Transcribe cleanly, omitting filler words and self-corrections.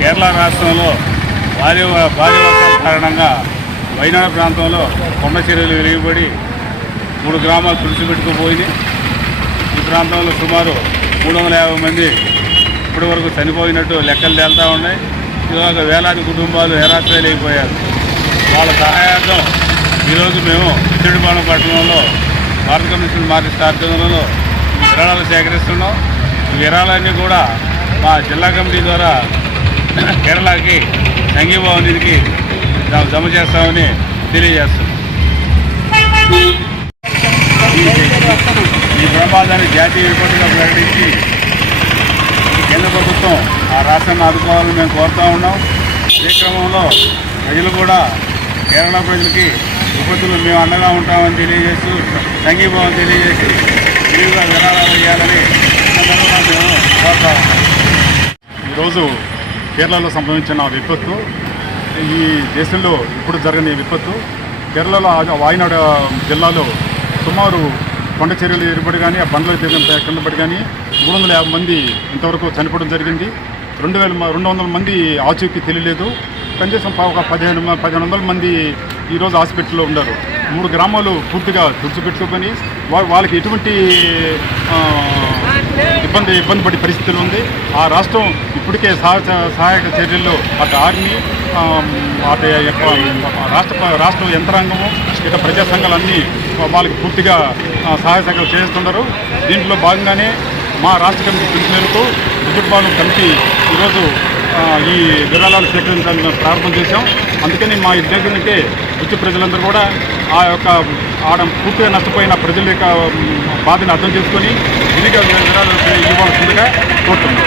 కేరళ రాష్ట్రంలో భారీ వర్షాల కారణంగా వైనాడు ప్రాంతంలో కొండ చర్యలు విరిగిపడి 3 గ్రామాలు తుడిచిపెట్టుకుపోయింది. ఈ ప్రాంతంలో సుమారు 350 మంది ఇప్పటి వరకు చనిపోయినట్టు లెక్కలు తేలుతూ ఉన్నాయి. ఇలాగ వేలాది కుటుంబాలు నిరాశ్రయులైపోయారు. వాళ్ళ సహాయార్థం ఈరోజు మేము చిత్తూరుపాలెం పట్టణంలో భారత కమ్యూనిస్ట్ మార్క్సిస్ట్ ఆధ్వర్యంలో విరాళాలు సేకరిస్తున్నాం. ఈ విరాళాన్ని కూడా మా జిల్లా కమిటీ ద్వారా కేరళకి సంఘీభావ నిధికి జమ చేస్తామని తెలియజేస్తున్నాం. ఈ ప్రమాదాన్ని జాతీయ విపత్తుగా ప్రకటించి కేంద్ర ప్రభుత్వం ఆ రాష్ట్రాన్ని ఆదుకోవాలని మేము కోరుతూ ఉన్నాం. ఈ క్రమంలో ప్రజలు కూడా కేరళ ప్రజలకి విపత్తులు మేము అండగా ఉంటామని తెలియజేస్తూ సంఘీభావం తెలియజేసి విరివిగా విరాళాలు ఇవ్వాలని మేము కోరుతా ఉన్నాం. ఈరోజు కేరళలో సంభవించిన విపత్తు ఈ దేశంలో ఇప్పుడు జరగని విపత్తు. కేరళలో వాయనాడు జిల్లాలో సుమారు కొండ చర్యలు ఏర్పడి కానీ ఆ బండ్లు కింద పడి కానీ 350 మంది ఇంతవరకు చనిపోవడం జరిగింది. 200 మంది ఆచూకీ తెలియలేదు. కనీసం ఒక 1500 మంది ఈరోజు హాస్పిటల్లో ఉన్నారు. 3 గ్రామాలు పూర్తిగా తుడిచిపెట్టుకొని వాళ్ళకి ఎటువంటి ఇబ్బంది పడే పరిస్థితులు ఉంది. ఆ రాష్ట్రం ఇప్పటికే సహాయక చర్యల్లో అటు ఆర్మీ అటు రాష్ట్ర యంత్రాంగము ఇక ప్రజా సంఘాలన్నీ వాళ్ళకి పూర్తిగా సహాయ సహకారాలు చేస్తున్నారు. దీంట్లో భాగంగానే మా రాష్ట్ర కమిటీ పిలుపు మేరకు చిత్తూరుపాలెం కమిటీ ఈరోజు ఈ విరాళాలు సేకరించాలని ప్రారంభం చేశాం. అందుకని మా దగ్గర నుంటే వచ్చే ప్రజలందరూ కూడా ఆ యొక్క పూర్తిగా నష్టపోయిన ప్రజల యొక్క బాధని అర్థం చేసుకొని విధిగా విరాళాలు ఇవ్వాల్సిందిగా కోరుతున్నాం.